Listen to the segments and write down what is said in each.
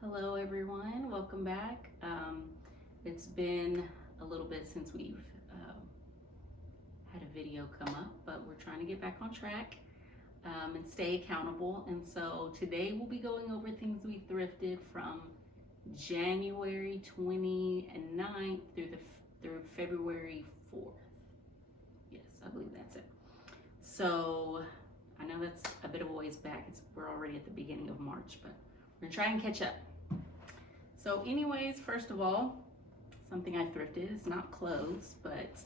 Hello everyone, welcome back. It's been a little bit since we've had a video come up, but we're trying to get back on track and stay accountable. And so today we'll be going over things we thrifted from January 29th through February 4th. Yes, I believe that's it. So I know that's a bit of a ways back. We're already at the beginning of March, but we're gonna try and catch up. So anyways, first of all, something I thrifted is not clothes, but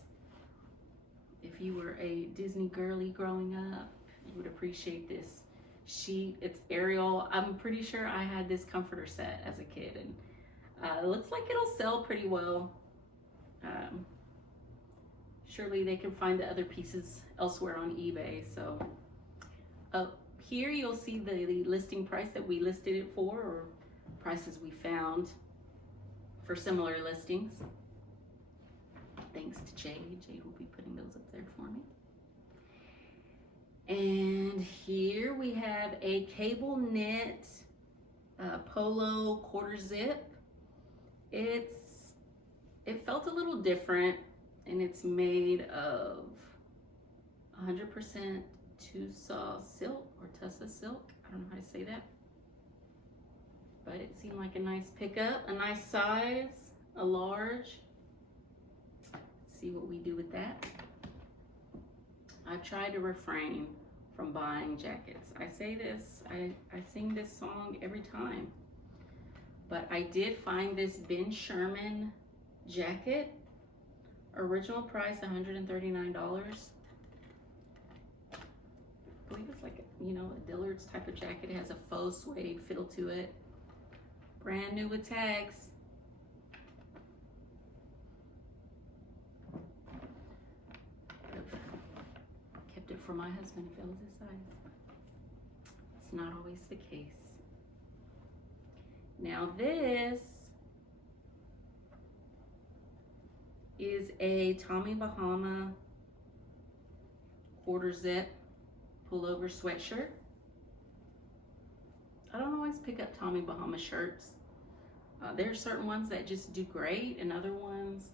if you were a Disney girly growing up, you would appreciate this sheet. It's Ariel. I'm pretty sure I had this comforter set as a kid, and it looks like it'll sell pretty well. Surely they can find the other pieces elsewhere on eBay. So here you'll see the listing price that we listed it for, or prices we found for similar listings. Thanks to Jade. Jade will be putting those up there for me. And here we have a cable knit polo quarter zip. It felt a little different, and it's made of 100% Tussa silk or Tussa silk. I don't know how to say that. But it seemed like a nice pickup, a nice size, a large. Let's see what we do with that. I've tried to refrain from buying jackets. I say this, I sing this song every time. But I did find this Ben Sherman jacket. Original price, $139. I believe it's like, a Dillard's type of jacket. It has a faux suede feel to it. Brand new with tags. Kept it for my husband if it was his size. It's not always the case. Now this is a Tommy Bahama quarter zip pullover sweatshirt. I don't always pick up Tommy Bahama shirts. There are certain ones that just do great and other ones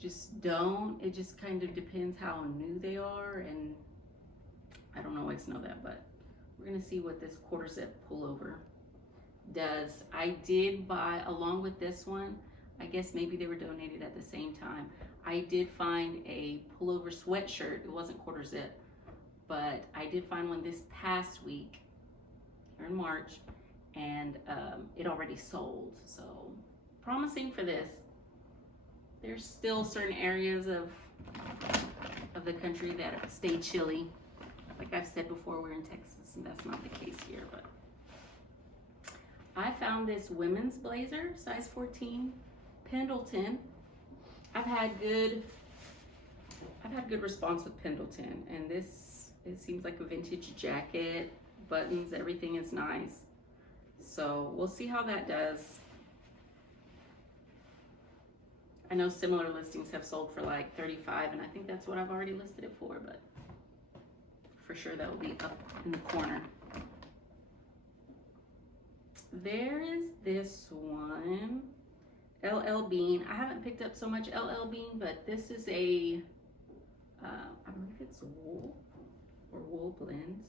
just don't. It just kind of depends how new they are, and I don't always know that, but we're gonna see what this quarter zip pullover does. I did buy, along with this one, I guess maybe they were donated at the same time, I did find a pullover sweatshirt. It wasn't quarter zip, but I did find one this past week here in March, and it already sold. So promising for this. There's still certain areas of the country that stay chilly. Like I've said before, we're in Texas, and that's not the case here. But I found this women's blazer, size 14, Pendleton. I've had good response with Pendleton, and this, it seems like a vintage jacket. Buttons, everything is nice. So we'll see how that does. I know similar listings have sold for like $35, and I think that's what I've already listed it for, but for sure that will be up in the corner. There is this one, LL Bean. I haven't picked up so much LL Bean, but this is a, I believe it's wool or wool blend.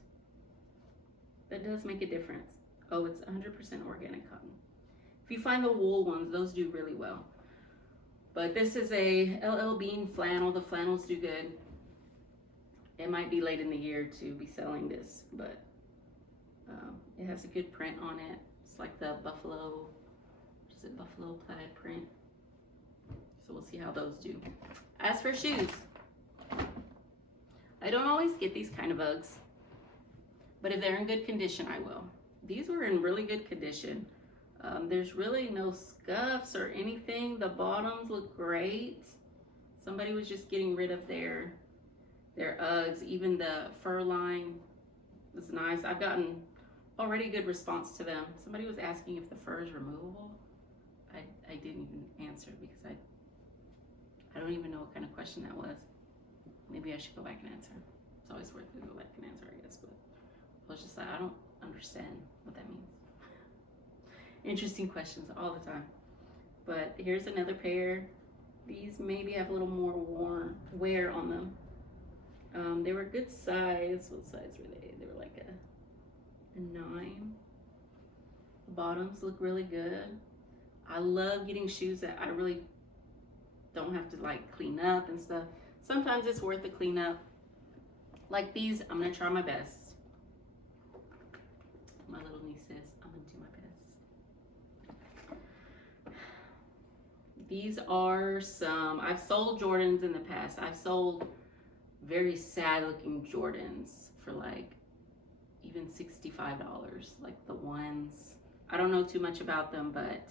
That does make a difference. Oh, it's 100% organic cotton. If you find the wool ones, those do really well. But this is a LL Bean flannel. The flannels do good. It might be late in the year to be selling this, but it has a good print on it. It's like the buffalo, is it buffalo plaid print? So we'll see how those do. As for shoes, I don't always get these kind of Uggs, but if they're in good condition, I will. These were in really good condition. There's really no scuffs or anything. The bottoms look great. Somebody was just getting rid of their Uggs. Even the fur line was nice. I've gotten already good response to them. Somebody was asking if the fur is removable. I didn't even answer because I don't even know what kind of question that was. Maybe I should go back and answer. It's always worth to go back and answer, I guess, but I was just like, I don't understand what that means. interesting questions all the time. But here's another pair. These maybe have a little more wear on them. They were a good size. What size were they? They were like a 9. The bottoms look really good. I love getting shoes that I really don't have to like clean up and stuff. Sometimes it's worth the cleanup. Like these, I'm gonna try my best. My little niece says, I'm gonna do my best. These are some, I've sold Jordans in the past. I've sold very sad looking Jordans for like even $65, like the ones. I don't know too much about them, but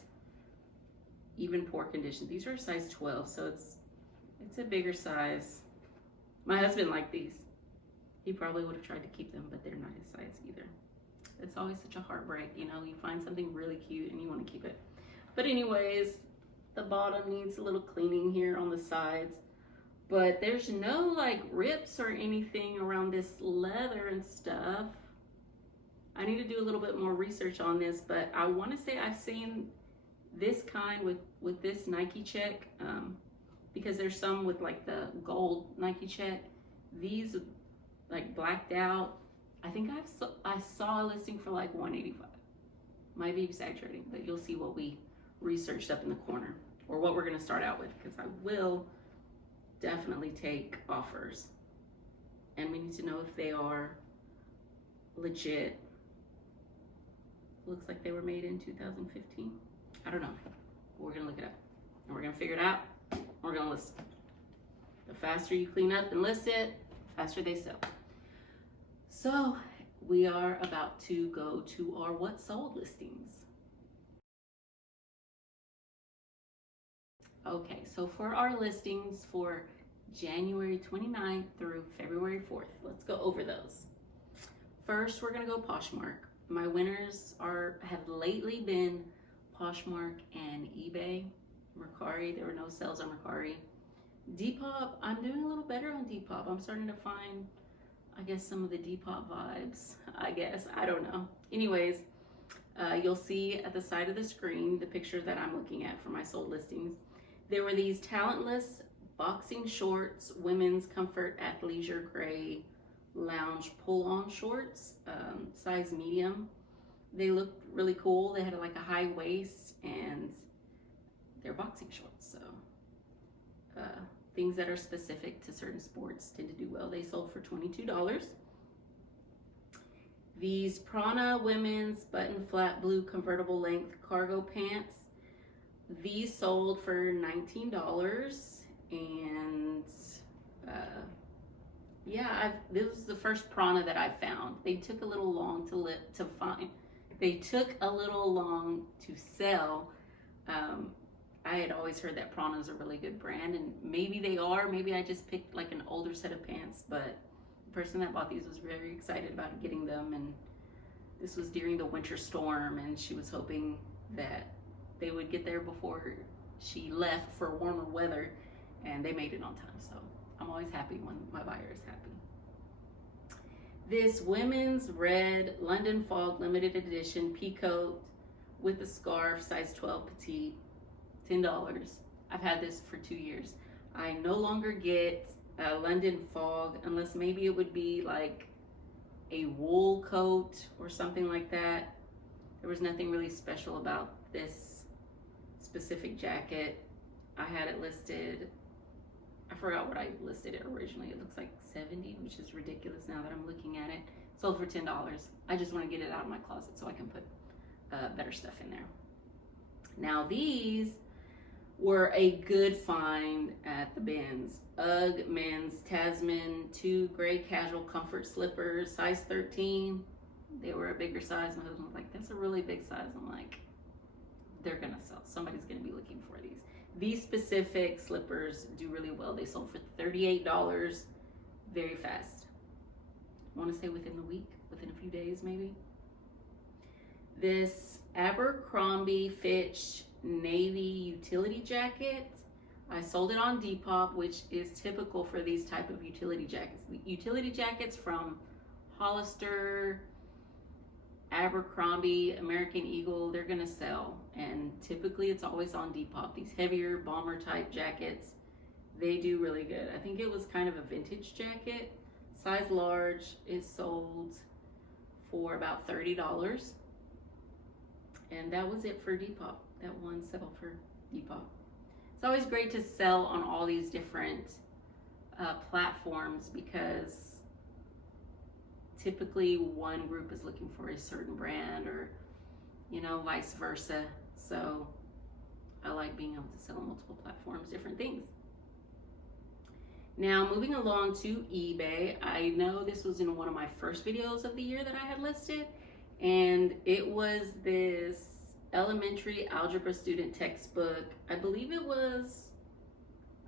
even poor condition. These are a size 12, so it's a bigger size. My husband liked these. He probably would have tried to keep them, but they're not his size either. It's always such a heartbreak, you know, you find something really cute and you want to keep it. But anyways, the bottom needs a little cleaning here on the sides, but there's no like rips or anything around this leather and stuff. I need to do a little bit more research on this, but I want to say I've seen this kind with this Nike check, because there's some with like the gold Nike check. These like blacked out. I think I saw a listing for like $185. Might be exaggerating, but you'll see what we researched up in the corner, or what we're gonna start out with, because I will definitely take offers, and we need to know if they are legit. Looks like they were made in 2015. I don't know. We're gonna look it up and we're gonna figure it out. We're gonna list it. The faster you clean up and list it, the faster they sell. So we are about to go to our what sold listings. Okay, so for our listings for January 29th through February 4th, let's go over those. First, we're gonna go Poshmark. My winners have lately been Poshmark and eBay. Mercari, there were no sales on Mercari. Depop, I'm doing a little better on Depop. I'm starting to find, I guess, some of the Depop vibes, I guess. I don't know. Anyways, you'll see at the side of the screen the picture that I'm looking at for my sold listings. There were these talentless boxing shorts, women's comfort athleisure gray lounge pull-on shorts, size medium. They looked really cool. They had like a high waist and they're boxing shorts, so things that are specific to certain sports tend to do well. They sold for $22. These Prana women's button flat blue convertible length cargo pants, these sold for $19, and yeah, this was the first Prana that I found. They took a little long to find. They took a little long to sell. I had always heard that Prana is a really good brand, and maybe they are. Maybe I just picked like an older set of pants, but the person that bought these was very excited about getting them, and this was during the winter storm, and she was hoping that they would get there before she left for warmer weather, and they made it on time. So I'm always happy when my buyer is happy. This women's red London Fog limited edition peacoat with a scarf, size 12 petite, $10. I've had this for 2 years. I no longer get a London Fog unless maybe it would be like a wool coat or something like that. There was nothing really special about this specific jacket. I had it listed, I forgot what I listed it originally. It looks like $70, which is ridiculous now that I'm looking at it. Sold for $10. I just want to get it out of my closet so I can put better stuff in there. Now these were a good find at the bins. UGG men's Tasman 2 gray casual comfort slippers, size 13. They were a bigger size. My husband was like, that's a really big size. I'm like, they're gonna sell. Somebody's gonna be looking for these. These specific slippers do really well. They sold for $38 very fast. I wanna say within the week, within a few days maybe. This Abercrombie Fitch navy utility jacket, I sold it on Depop, which is typical for these type of utility jackets. The utility jackets from Hollister, Abercrombie, American Eagle, they're gonna sell. And typically it's always on Depop. These heavier bomber type jackets, they do really good. I think it was kind of a vintage jacket. Size large is sold for about $30. And that was it for Depop, that one sell for Depop. It's always great to sell on all these different platforms because typically one group is looking for a certain brand, or vice versa. So I like being able to sell on multiple platforms, different things. Now moving along to eBay, I know this was in one of my first videos of the year that I had listed, and it was this elementary algebra student textbook. I believe it was,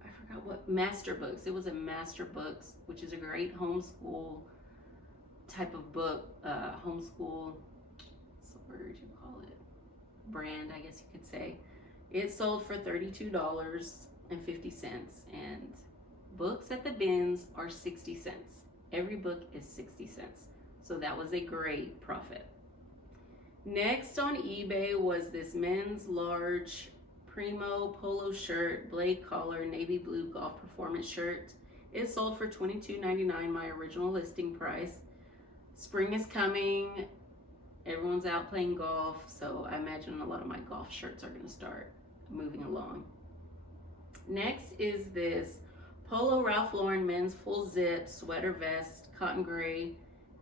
I forgot what, Master Books. It was a Master Books, which is a great homeschool type of book, homeschool, what's the word you call it? Brand, I guess you could say. It sold for $32.50, and books at the bins are 60 cents. Every book is 60 cents. So that was a great profit. Next on eBay was this men's large Primo polo shirt, blade collar, navy blue golf performance shirt. It sold for $22.99, my original listing price. Spring is coming. Everyone's out playing golf, so I imagine a lot of my golf shirts are going to start moving along. Next is this Polo Ralph Lauren men's full zip sweater vest, cotton gray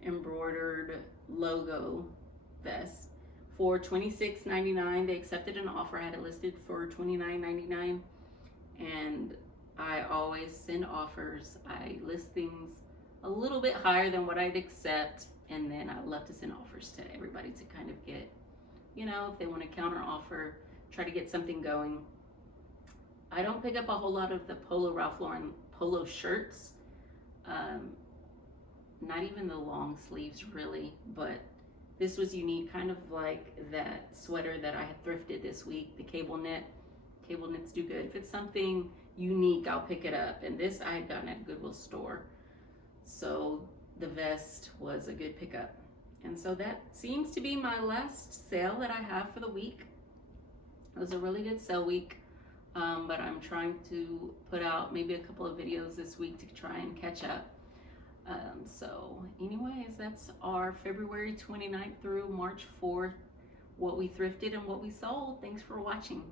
embroidered logo vest for $26.99. They accepted an offer. I had it listed for $29.99, and I always send offers. I list things a little bit higher than what I'd accept, and then I love to send offers to everybody to kind of get, if they want to counter offer, try to get something going. I don't pick up a whole lot of the Polo Ralph Lauren polo shirts, not even the long sleeves really, but this was unique, kind of like that sweater that I had thrifted this week, the cable knit. Cable knits do good. If it's something unique, I'll pick it up, and this I had gotten at a Goodwill store, so the vest was a good pickup. And so that seems to be my last sale that I have for the week. It was a really good sale week. But I'm trying to put out maybe a couple of videos this week to try and catch up. So anyways, that's our February 29th through March 4th, what we thrifted and what we sold. Thanks for watching.